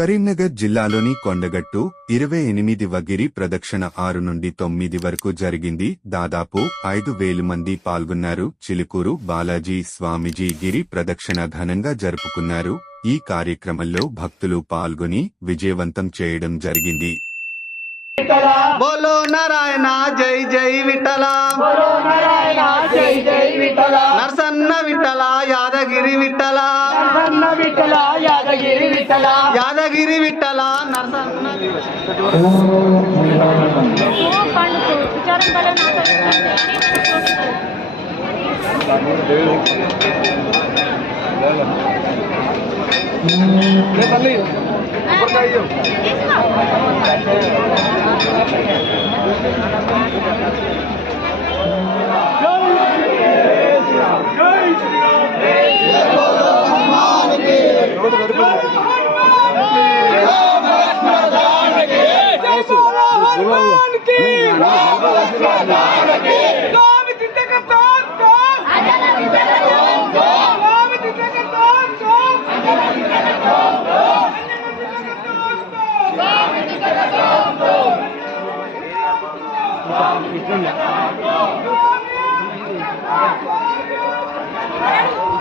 కరీంనగర్ జిల్లాలోని కొండగట్టు 28వ గిరి ప్రదక్షిణ 6 నుండి 9 వరకు జరిగింది. దాదాపు 5,000 మంది పాల్గొన్నారు. చిలుకూరు బాలాజీ స్వామిజీ గిరి ప్రదక్షిణ ఘనంగా జరుపుకున్నారు. ఈ కార్యక్రమంలో భక్తులు పాల్గొని విజయవంతం చేయడం జరిగింది. बोलो नारायण जय जय विठला, बोलो नारायण जय जय विठला, नरसन्न विठला यादगिरी विठला, नरसन्न विठला यादगिरी विठला, यादगिरी विठला नरसन्न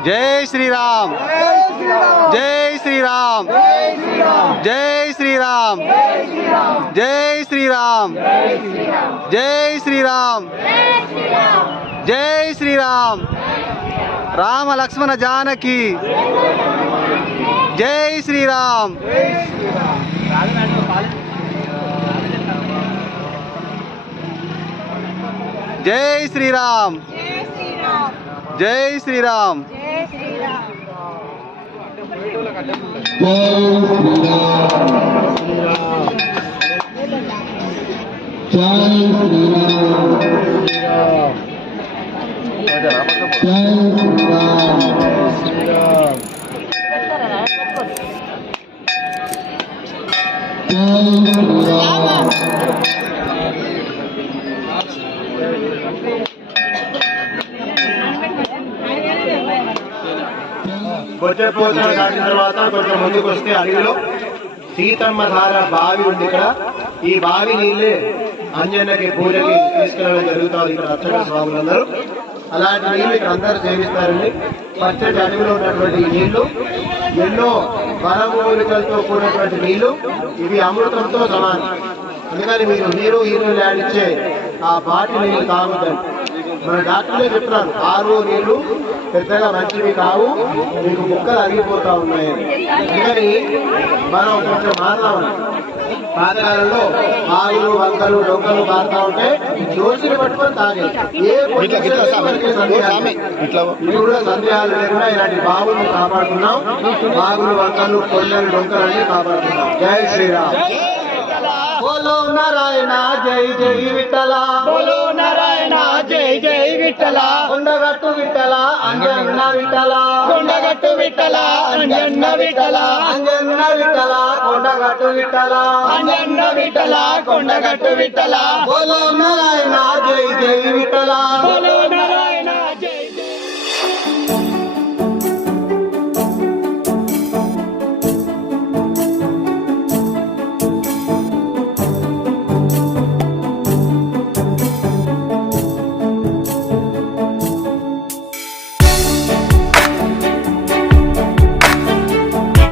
जय श्री राम, जय श्री राम, जय श्री राम, जय श्री राम, जय श्री राम, जय श्री राम, राम लक्ष्मण जानकी, जय श्री राम, जय श्री राम, जय श्री राम, బొచ్చపోతన దాటిన తర్వాత కొంచెం ముందుకు వస్తే అడవిలో సీతమ్మ ధార బావి ఉంది. ఇక్కడ ఈ బావి నీళ్ళే అంజన్నకి పూజకి తీసుకెళ్ళడం జరుగుతుంది. ఇక్కడ అర్చక స్వాములందరూ అలాంటి నీళ్ళు ఇక్కడ అందరూ సేవిస్తారండి. పచ్చటి అడవిలో ఉన్నటువంటి నీళ్లు ఎన్నో వనమూలికలతో కూడినటువంటి నీళ్లు, ఇవి అమృతంతో సమానం. అందుకని మీరు నీరు ఈరులు ఆడిచ్చే ఆ బాటి నీళ్లు తాగుద్దండి. మన డాక్టర్లే చెప్తున్నారు ఆరు నీళ్లు పెద్దగా మంచివి కావు, మీకు ముక్కలు అరిగిపోతా ఉన్నాయి. అందుకని మనం కొంచెం మారుదామని. పాతకాలంలో ఆవులు వంకలు డొంకలు మారుతా ఉంటే దోషిని పట్టుకొని తాగేది. ఏ ఇప్పుడు కూడా సందేహాలు లేకుండా ఇలాంటి బావులను కాపాడుతున్నాం. బావులు వంకలు కొల్లలు డొంకలు అన్ని కాపాడుతున్నాం. జై శ్రీరామ్. बोलो नारायण जय जय विठला, बोलो नारायण जय जय विठला, కొండగట్టు విఠల అంజన్న విఠల, కొండగట్టు విఠల అంజన్న విఠల, అంజన్న విఠల కొండగట్టు విఠల, అంజన్న విఠల కొండగట్టు విఠల, बोलो नारायण जय जय विठला, बोलो नारायण